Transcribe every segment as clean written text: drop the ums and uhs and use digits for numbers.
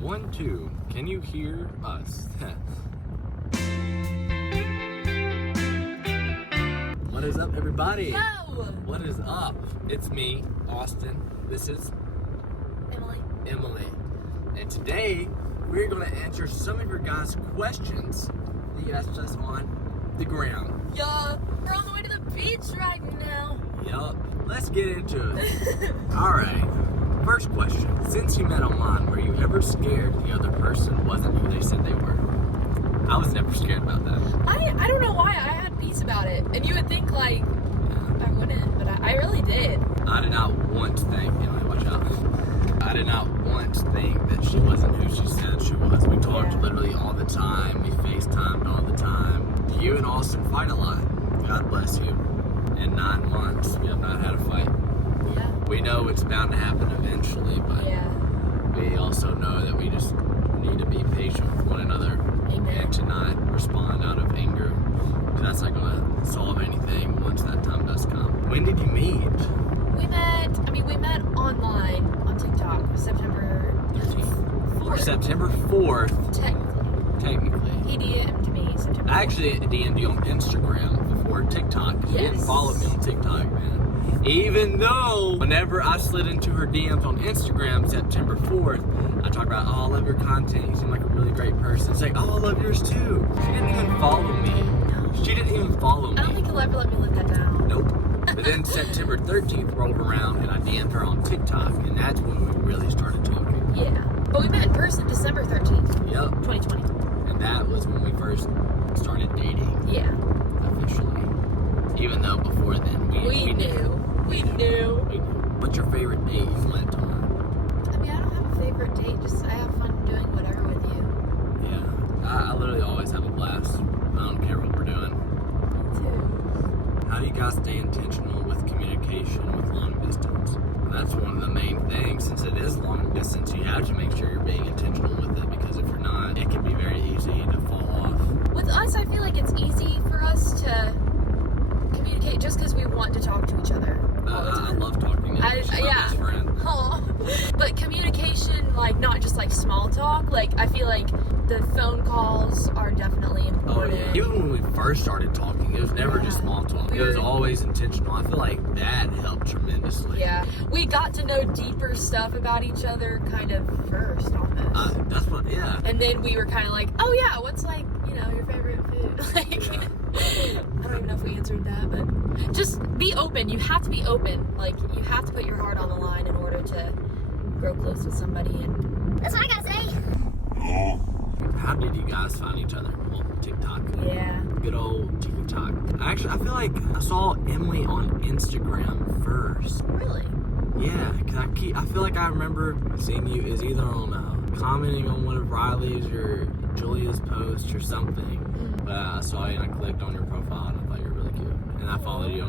1, 2. Can you hear us? What is up, everybody? Yo! What is up? It's me, Austin. This is Emily. And today, we're going to answer some of your guys' questions that you asked us on the ground. Yeah, we're on the way to the beach right now. Yup. Let's get into it. Alright. First question. Since you met online, were you ever scared the other person wasn't who they said they were? I was never scared about that. I don't know why. I had peace about it. And you would think, like, I wouldn't, but I really did. I did not once think, watch out. I did not once think that she wasn't who she said she was. We talked literally all the time. We FaceTimed all the time. You and Austin fight a lot. God bless you. In 9 months, we have not had a fight. Yeah. We know it's bound to happen eventually, but we also know that we just need to be patient with one another. Amen. And to not respond out of anger. That's not going to solve anything once that time does come. When did you meet? We met online on TikTok, September 4th. September 4th. Technically. He DM'd me September 4th. I actually DM'd you on Instagram before TikTok. You didn't follow me on TikTok, man. Even though whenever I slid into her DMs on Instagram September 4th, I talked about, oh, I love your content. You seem like a really great person. It's like, oh, I love yours too. She didn't even follow me. She didn't even follow me. I don't think he'll ever let me live that down. Nope. But then September 13th rolled around and I DM'd her on TikTok, and that's when we really started talking. Yeah. But we met in person December 13th. Yep. 2020. And that was when we first started dating. Yeah. Officially. Even though before then we knew. We knew. What's your favorite date you went on? I don't have a favorite date. Just I have fun doing whatever with you. Yeah. I literally always have a blast. I don't care what we're doing. Me too. How do you guys stay intentional with communication with long distance? And that's one of the main things. Since it is long distance, you have to make sure you're being intentional with it, because if you're not, it can be very easy to fall off. With us, I feel like it's easy for us to communicate just because we want to talk to each other all the I time. love talking to you. She's my best friend. Aw. But communication, like, not just like small talk. Like, I feel like the phone calls are definitely important. Oh yeah. Even when we first started talking, it was never just small talk. It was always intentional. I feel like that helped tremendously. Yeah. We got to know deeper stuff about each other kind of first, almost. That's what, And then we were kind of like, oh yeah, what's like, your favorite food? Like, I don't even know if we answered that, but just be open. You have to be open. Like, you have to put your heart on the line in order to grow close with somebody, and that's what I gotta say. How did you guys find each other? Well, TikTok. Yeah. Good old TikTok. Actually, I feel like I saw Emily on Instagram first. Really? Yeah, because I feel like I remember seeing you as either on commenting on one of Riley's or Julia's posts or something. But I saw you and I clicked on your profile and I thought you were really cute. And I followed you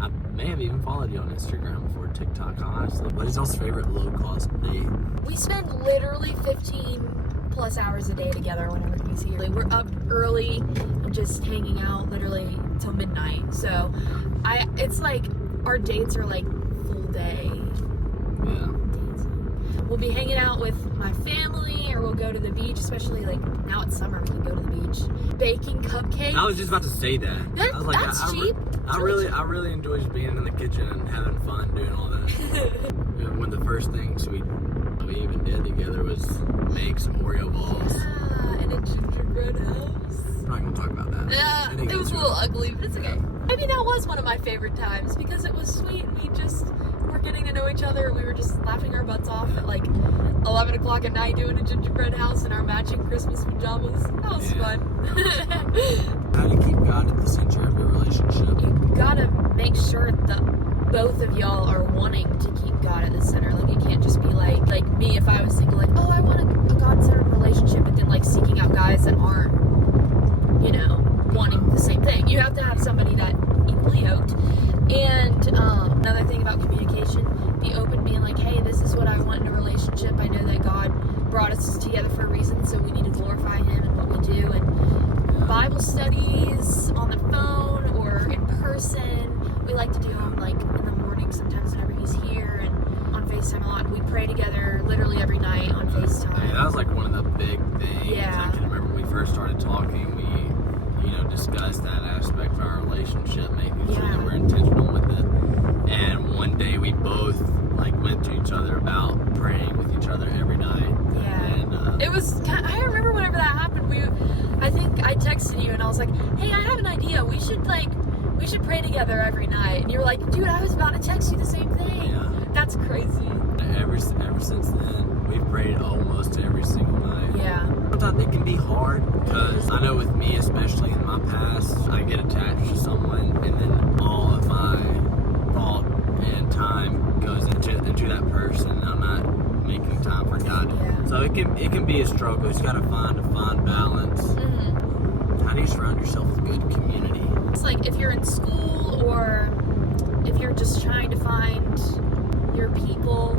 I may have even followed you on Instagram before TikTok, honestly. What is y'all's favorite low-cost date? We spend literally 15 plus hours a day together whenever he's here. Like, we're up early and just hanging out literally till midnight. So it's like our dates are like full day. Yeah. We'll be hanging out with my family, or we'll go to the beach, especially like now it's summer, we can go to the beach. Baking cupcakes. I was just about to say that. I was like, that's cheap. I really enjoy just being in the kitchen and having fun doing all that. One of the first things we even did together was make some Oreo balls. Yeah, in a gingerbread house. I'm not gonna talk about that. Yeah, it was a little ugly, but it's okay. That was one of my favorite times because it was sweet and we just were getting to know each other. We were just laughing our butts off at like 11 o'clock at night doing a gingerbread house in our matching Christmas pajamas. That was fun. How do you keep God at the center of your relationship? You gotta make sure that both of y'all are wanting to keep God at the center. Like, it can't just be like me, if I was single, like, oh, I want a God-centered relationship, but then like seeking out guys that aren't, wanting the same thing. You have to have somebody that equally yoked. And another thing about communication, be open, being like, hey, this is what I want in a relationship. I know that God brought us together for a reason, so we need to glorify Him in what we do. And Bible studies on the phone or in person, we like to do them like in the morning sometimes whenever He's here, and on FaceTime a lot. We pray together literally every night on FaceTime. Hey, that was like our relationship, making sure that we're intentional with it. And one day we both like went to each other about praying with each other every night. Yeah. And It was, I remember whenever that happened, I think I texted you and I was like, hey, I have an idea. We should pray together every night. And you were like, dude, I was about to text you the same thing. Yeah. That's crazy. Ever since then, we've prayed almost every single night. Yeah. Sometimes it can be hard because I know with me, especially in my past, I get attached to someone and then all of my thought and time goes into that person and I'm not making time for God. Yeah. So it can be a struggle. You got to find a fine balance. Mm-hmm. How do you surround yourself with good community? It's like if you're in school or if you're just trying to find your people,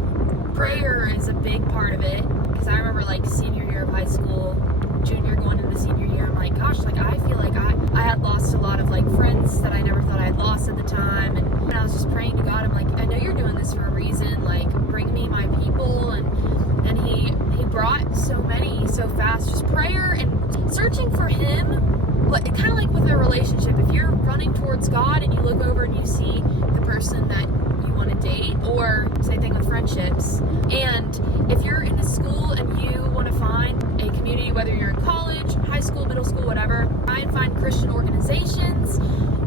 prayer is a big part of it. Because I remember like senior year of high school, junior going into senior year, I'm like, gosh, like I feel like I had lost a lot of like friends that I never thought I had lost at the time. And when I was just praying to God, I'm like, I know you're doing this for a reason. Like bring me my people. And he brought so many so fast. Just prayer and searching for him. Kind of like with a relationship, if you're running towards God and you look over and you see the person that you want to date, or same thing with friendships, and if you're in a school and you want to find a community, whether you're in college, high school, middle school, whatever, try and find Christian organizations.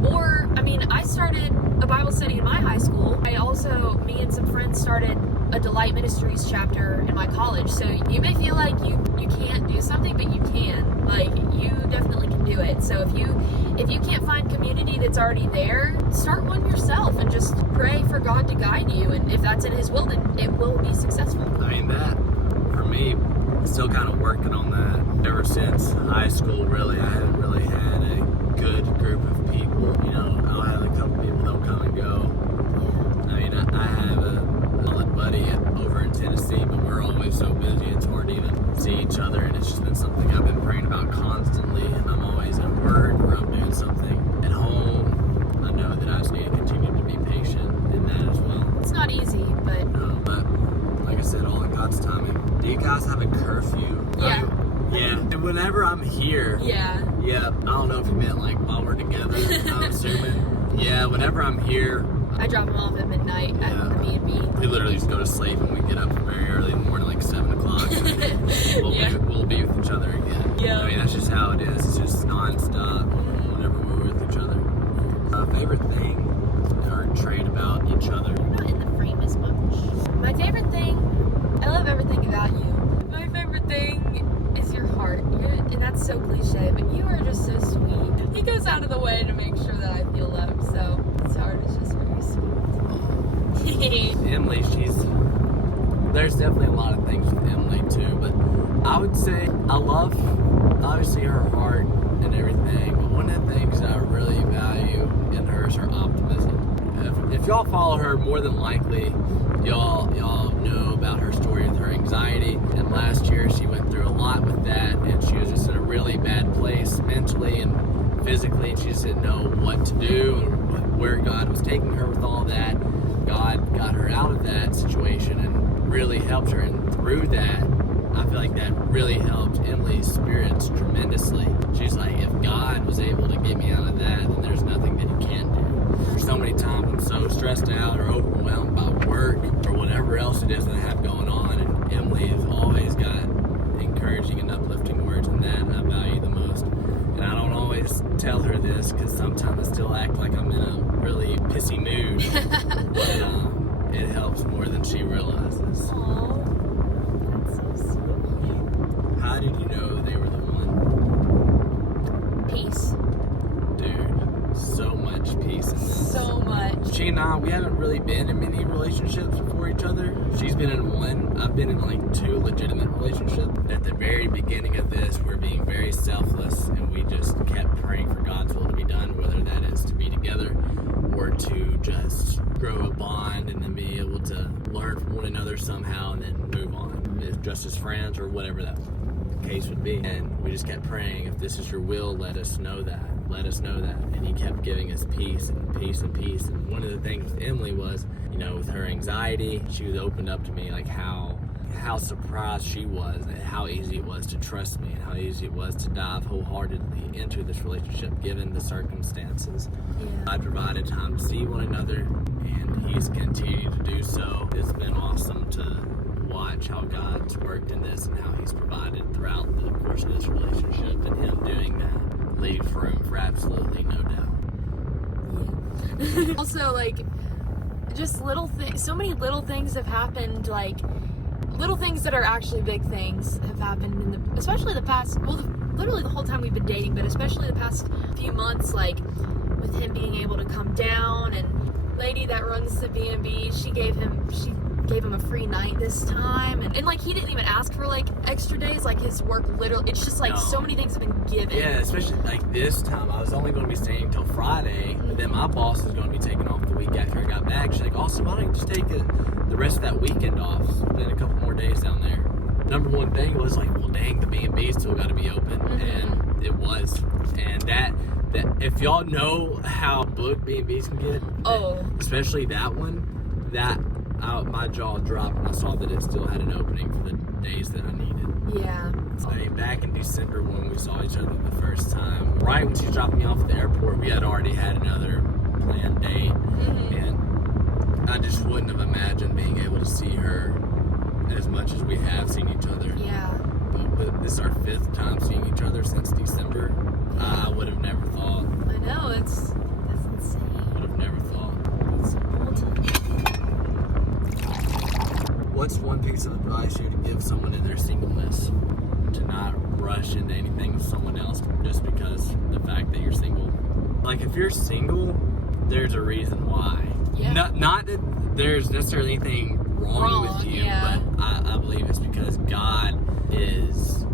Or, I mean, I started a Bible study in my high school. Me and some friends started a Delight Ministries chapter in my college. So you may feel like you can't do something, but you can. Like, you definitely can do it. So if you can't find community that's already there, start one yourself and just pray for God to guide you. And if that's in His will, then it will be successful. I mean, that, for me, still kind of working on that. Ever since high school, really, I haven't really had a good group of people. You know, I'll have a couple people that'll come and go. I mean, I have a buddy over in Tennessee, but we're always so busy, it's hard to even see each other, and it's just been something I've been praying about constantly, and I'm always at work or I'm doing something at home. I know that I just need to continue to be patient in that as well. It's not easy, but... But, like I said, all in God's timing. Do you guys have a curfew? Yeah. Yeah. And whenever I'm here... Yeah. Yeah, I don't know if you meant like while we're together, I'm assuming. Yeah, whenever I'm here... I drop them off at midnight at the B&B. We literally just go to sleep and we get up very early in the morning, like 7 o'clock. We'll be with each other again. Yeah. I mean, that's just how it is. It's just nonstop whenever we're with each other. Our favorite thing or trait about each other. We're not in the frame as much. My favorite thing, I love everything about you. My favorite thing is your heart. And that's so cliche, but you are just so sweet. He goes out of the way to make sure that I feel loved, so his heart is just very sweet. Emily, there's definitely a lot of things with Emily too, but I would say I love, obviously, her heart and everything, but one of the things that I really value in her is her optimism. If y'all follow her, more than likely, y'all know about her story with her anxiety, and last year she went through a lot with that, and she was just in a really bad place mentally and physically, and she just didn't know what to do and where God was taking her with all that. God got her out of that situation and really helped her, and through that, I feel like that really helped Emily's spirits tremendously. She's like, if God was able to get me out of that, then there's nothing that He can't do. So many times I'm so stressed out or overwhelmed by work or whatever else it is that I have going on, and Emily has always got encouraging and uplifting words, and that I value the most. And I don't always tell her this because sometimes I still act like I'm in a really pissy mood, but it helps more than she realizes. Aww, that's so sweet. How did you know they were the one? Peace. Dude, so much peace in this. So much. She and I, we haven't really been in many relationships before each other. She's been in one. I've been in like 2 legitimate relationships. At the very beginning of this, we're being very selfless, and we just kept praying for God's will to be done, whether that is to be together or to just grow a bond and then be able to learn from one another somehow and then move on, if just as friends or whatever that case would be. And we just kept praying, if this is your will, let us know that. Let us know that. And He kept giving us peace and peace and peace. And one of the things with Emily was, you know, with her anxiety, she was opened up to me like how how surprised she was at how easy it was to trust me and how easy it was to dive wholeheartedly into this relationship given the circumstances. Yeah. I provided time to see one another, and he's continued to do so. It's been awesome to watch how God's worked in this and how he's provided throughout the course of this relationship, and him doing that leaves room for absolutely no doubt. Yeah. Also, like, just little things, so many little things have happened, like little things that are actually big things have happened in the, especially the past, well, literally the whole time we've been dating, but especially the past few months, like with him being able to come down, and lady that runs the B&B, she gave him a free night this time, and like he didn't even ask for like extra days, like his work literally, it's just like so many things have been given. Yeah, especially like this time, I was only going to be staying till Friday, but then my boss is going to be taking off the week after I got back. She's like, Austin, why don't you just take the rest of that weekend off, spend a couple more days down there. Number one thing was like, well, dang, the B&B still got to be open, and it was, and that if y'all know how booked B&Bs can get, especially that one, my jaw dropped when I saw that it still had an opening for the days that I needed. Yeah. I mean, back in December when we saw each other the first time, right when she was dropping me off at the airport, we had already had another planned date, and I just wouldn't have imagined being able to see her as much as we have seen each other. Yeah. This is our 5th time seeing each other since December. I would have never thought. I know, that's insane. Would have never thought. It's What's one piece of advice you would give someone in their singleness? To not rush into anything with someone else just because the fact that you're single. Like, if you're single, there's a reason why. Yeah. Not that there's necessarily anything wrong with you, but I believe it's because God is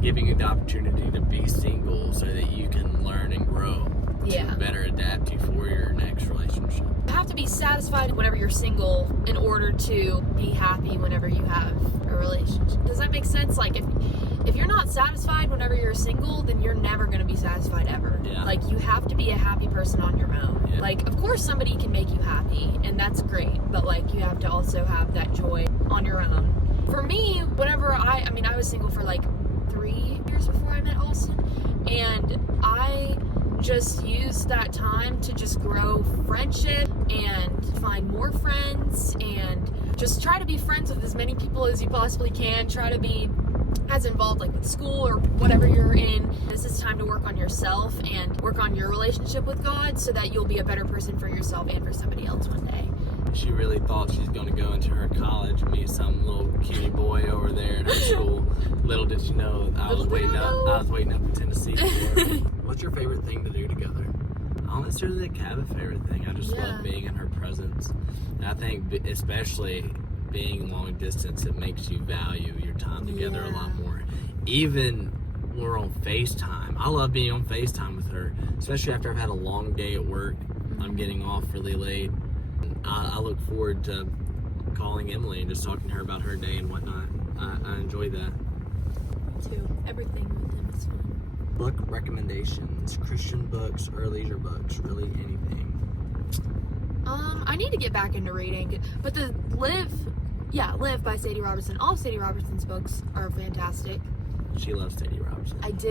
giving you the opportunity to be single so that you can learn and grow to better adapt you for your next relationship. You have to be satisfied whenever you're single in order to be happy whenever you have a relationship. Does that make sense? Like, if you're not satisfied whenever you're single, then you're never going to be satisfied ever. Yeah. Like, you have to be a happy person on your own. Yeah. Like, of course somebody can make you happy, and that's great, but like, you have to also have that joy on your own. For me, whenever I was single for like 3 years before I met Austin, and I just used that time to just grow friendship and find more friends and just try to be friends with as many people as you possibly can. Try to be as involved like with school or whatever you're in. This is time to work on yourself and work on your relationship with God so that you'll be a better person for yourself and for somebody else one day. She really thought she's going to go into her college and meet some little cutie boy over there in her school. Little did she know I was waiting up in Tennessee for her. What's your favorite thing to do together? I don't necessarily have a favorite thing. I just love being in her presence. And I think especially being long distance, it makes you value your time together a lot more. Even when we're on FaceTime. I love being on FaceTime with her, especially after I've had a long day at work. I'm getting off really late. I look forward to calling Emily and just talking to her about her day and whatnot. I enjoy that. Me too. Everything with him is fun. Book recommendations, Christian books or leisure books, really anything. I need to get back into reading, but the Live by Sadie Robertson. All of Sadie Robertson's books are fantastic. She loves Sadie Robertson. I do.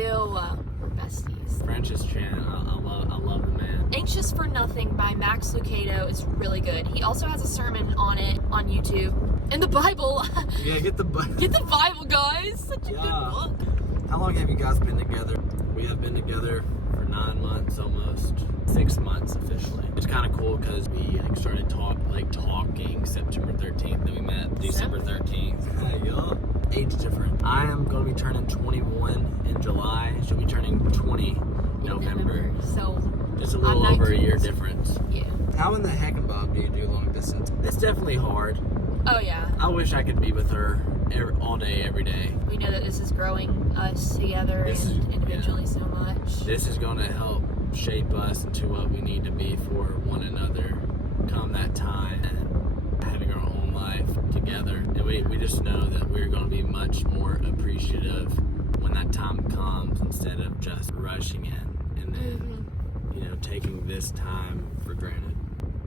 We're besties. Francis Chan, I love the man. Anxious for Nothing by Max Lucado is really good. He also has a sermon on it on YouTube. And the Bible. Yeah, get the Bible. Get the Bible, guys. Such a good book. How long have you guys been together? We have been together for 9 months almost. 6 months officially. It's kind of cool because we started talking September 13th, then we met December 13th. Yeah. Age different. I am going to be turning 21 in July. She'll be turning 20 in November. So just a little over a year difference. Yeah. How in the heck and Bob do you do long distance? It's definitely hard. Oh yeah. I wish I could be with her all day, every day. We know that this is growing us together and individually so much. This is going to help shape us into what we need to be for one another come that time and having our own life together. And we just know that we're going to be much more appreciative when that time comes instead of just rushing in and then taking this time for granted.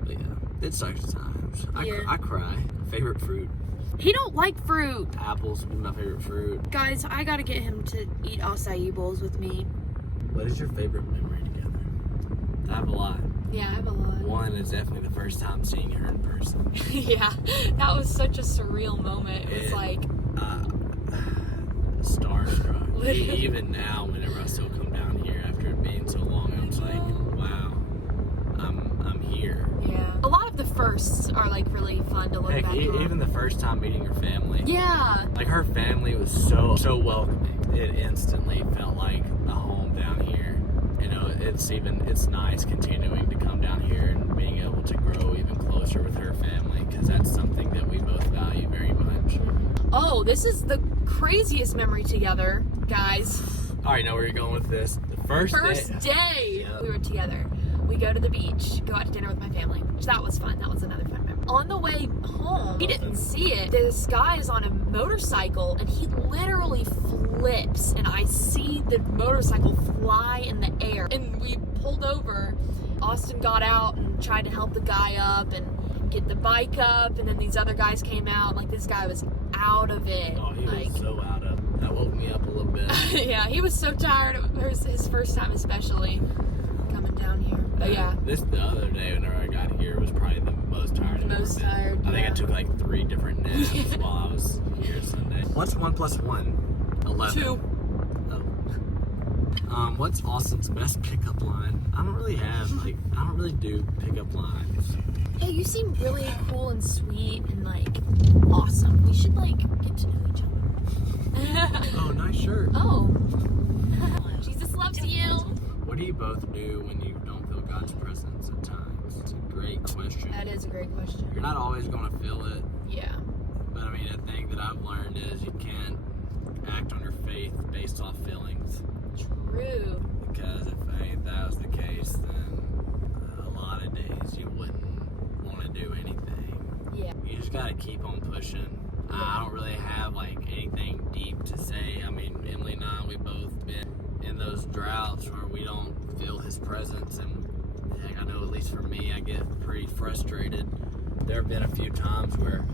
But yeah, it sucks at times. I cry. Favorite fruit? He don't like fruit. Apples would be my favorite fruit. Guys, I gotta get him to eat acai bowls with me. What is your favorite memory together? I have a lot. Yeah, I have a lot. One is definitely the first time seeing her in person. Yeah, that was such a surreal moment. It was like... starstruck. Literally. Even now, whenever I still come down here after it being so long, I'm just like, wow, I'm here. Yeah. A lot of the firsts are like really fun to look Heck, back on. even the first time meeting her family. Yeah. Like her family was so welcoming. It instantly felt like a home down here. You know, it's nice continuing to come down here and being able to grow even closer with her family, because that's something that we both value very much. Oh, this is the craziest memory together, guys. I already know where you're going with this. The first day Yep. we were together. We go to the beach, go out to dinner with my family, which that was fun. That was another fun memory. On the way home, he didn't see it. This guy is on a motorcycle and he literally flips, and I see the motorcycle fly in the air. And we pulled over. Austin got out and tried to help the guy up and get the bike up, and then these other guys came out. Like, this guy was out of it. Oh, he was so out of it. That woke me up a little bit. Yeah, he was so tired. It was his first time, especially coming down here. But yeah, The other day whenever I got here was probably the most tired I've ever been. tired. I think yeah. I took like 3 different naps while I was here Sunday. What's 1 plus 1? 11. 2. Oh. What's Austin's best pickup line? I don't really do pickup lines. Yeah, you seem really cool and sweet and like awesome. We should like get to know each other. Oh, nice shirt. Oh. Jesus loves you. What do you both do when you don't feel God's presence at times? It's a great question. That is a great question. You're not always going to feel it, Yeah. but I mean, a thing that I've learned is you can't act on your faith based off feelings. True. Because if that was the case, then a lot of days you wouldn't want to do anything. Yeah. You just got to keep on pushing. I don't really have like anything deep to say. I mean, Emily and I, we both been in those droughts where we don't feel his presence, and heck, I know at least for me, I get pretty frustrated. There have been a few times where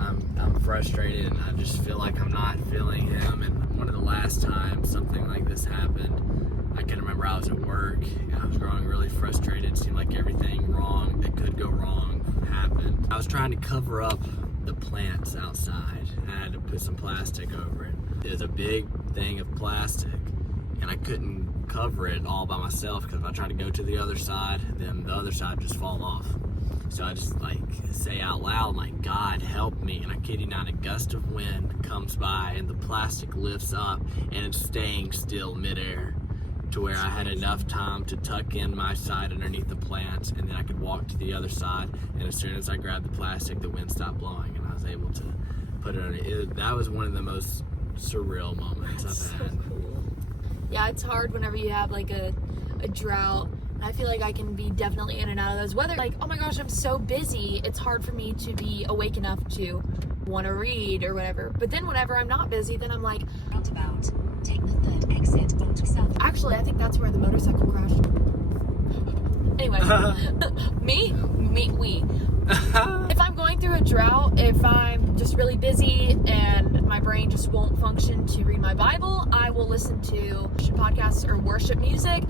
I'm frustrated and I just feel like I'm not feeling him. And one of the last times something like this happened, I can remember I was at work and I was growing really frustrated. It seemed like everything wrong that could go wrong happened. I was trying to cover up the plants outside. I had to put some plastic over it. It was a big thing of plastic, and I couldn't cover it all by myself, because if I tried to go to the other side, then the other side would just fall off. So I just like say out loud, like, God help me, and I kid you not, a gust of wind comes by and the plastic lifts up and it's staying still midair, to where I had enough time to tuck in my side underneath the plants, and then I could walk to the other side, and as soon as I grabbed the plastic, the wind stopped blowing and I was able to put it under. That was one of the most surreal moments I've had. Cool. Yeah, it's hard whenever you have like a drought. I feel like I can be definitely in and out of those. Whether like, oh my gosh, I'm so busy, it's hard for me to be awake enough to want to read or whatever. But then whenever I'm not busy, then I'm like, roundabout, take the 3rd exit onto South. actually, I think that's where the motorcycle crashed. Anyway, we. If I'm going through a drought, if I'm just really busy and my brain just won't function to read my Bible, I will listen to podcasts or worship music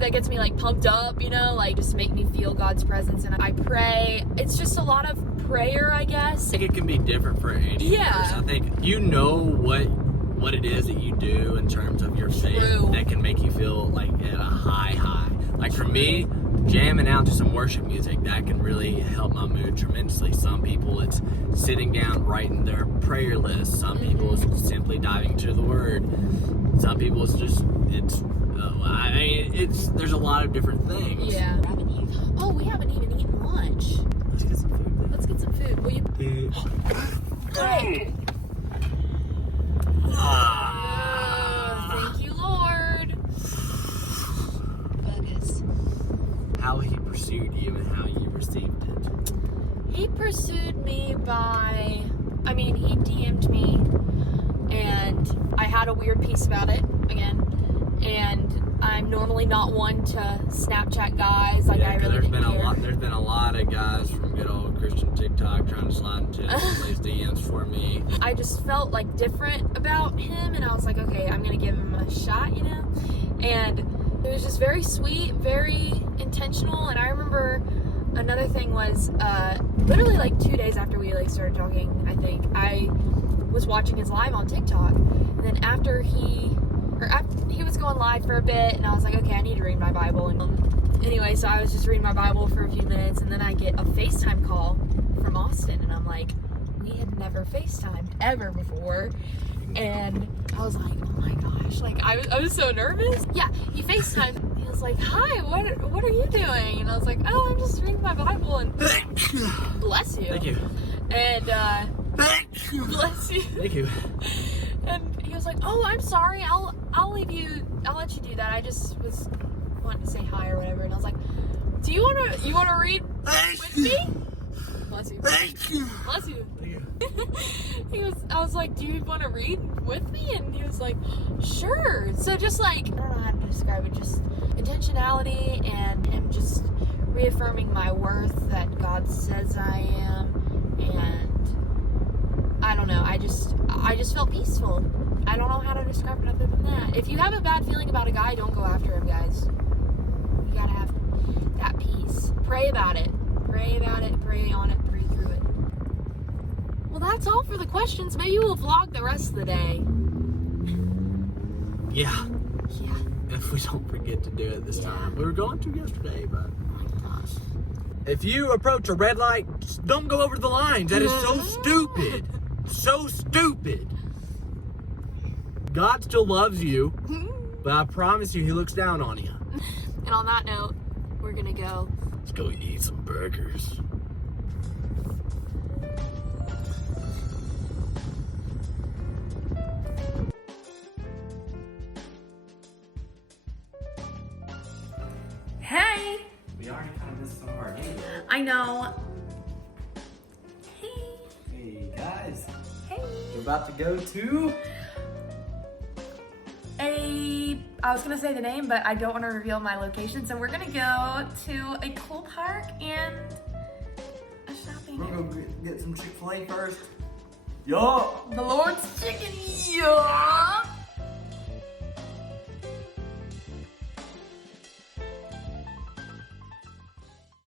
that gets me like pumped up, you know, like just make me feel God's presence. And I pray. It's just a lot of prayer, I guess. I think it can be different for any person. I think you know what it is that you do in terms of your faith that can make you feel like at a high. Like for me, jamming out to some worship music, that can really help my mood tremendously. Some people, it's sitting down writing their prayer list. Some people, it's simply diving into the Word. Some people, there's a lot of different things. Yeah. Oh, we haven't even eaten lunch. Let's get some food. Let's get some food. Will you? Hey. Thank you, Lord. Burgers. How he pursued you and how you received it. He pursued me he DM'd me, and I had a weird piece about it again. And I'm normally not one to Snapchat guys. Like, Yeah, I really there's didn't been care. There's been a lot of guys from good old Christian TikTok trying to slide into his DMs for me. I just felt like different about him, and I was like, okay, I'm gonna give him a shot, you know? And it was just very sweet, very intentional. And I remember another thing was literally like 2 days after we like started talking, I think I was watching his live on TikTok, and then after he was going live for a bit, and I was like, okay, I need to read my Bible. And anyway, so I was just reading my Bible for a few minutes, and then I get a FaceTime call from Austin, and I'm like, we had never FaceTimed ever before. And I was like, oh my gosh, like I was so nervous. Yeah, he FaceTimed. He was like, hi, what are you doing? And I was like, oh, I'm just reading my Bible. And bless you. Thank you. And Thank you. bless you. Thank you. And he was like, oh, I'm sorry, I'll let you do that. I just was wanting to say hi or whatever. And I was like, do you wanna read with me? Bless you. Thank you. Bless you. Thank you. I was like, do you want to read with me? And he was like, sure. So just like, I don't know how to describe it, just intentionality and him just reaffirming my worth that God says I am. And I don't know, I just felt peaceful. I don't know how to describe it other than that. If you have a bad feeling about a guy, don't go after him, guys. You gotta have that peace. Pray about it. Pray about it, pray on it, pray through it. Well, that's all for the questions. Maybe we'll vlog the rest of the day. Yeah. Yeah. If we don't forget to do it this time. We were going to yesterday, but Oh my gosh. if you approach a red light, just don't go over the lines. That is so stupid. So stupid. God still loves you, but I promise you, he looks down on you. And on that note, we're gonna go. Let's go eat some burgers. Hey! We already kind of missed some of our game. I know. Hey! Hey guys, Hey! we're about to go to. I was gonna say the name, but I don't want to reveal my location, so we're gonna go to a cool park and a shopping. We're gonna get some Chick-fil-A first. Yup. The Lord's Chicken, yeah!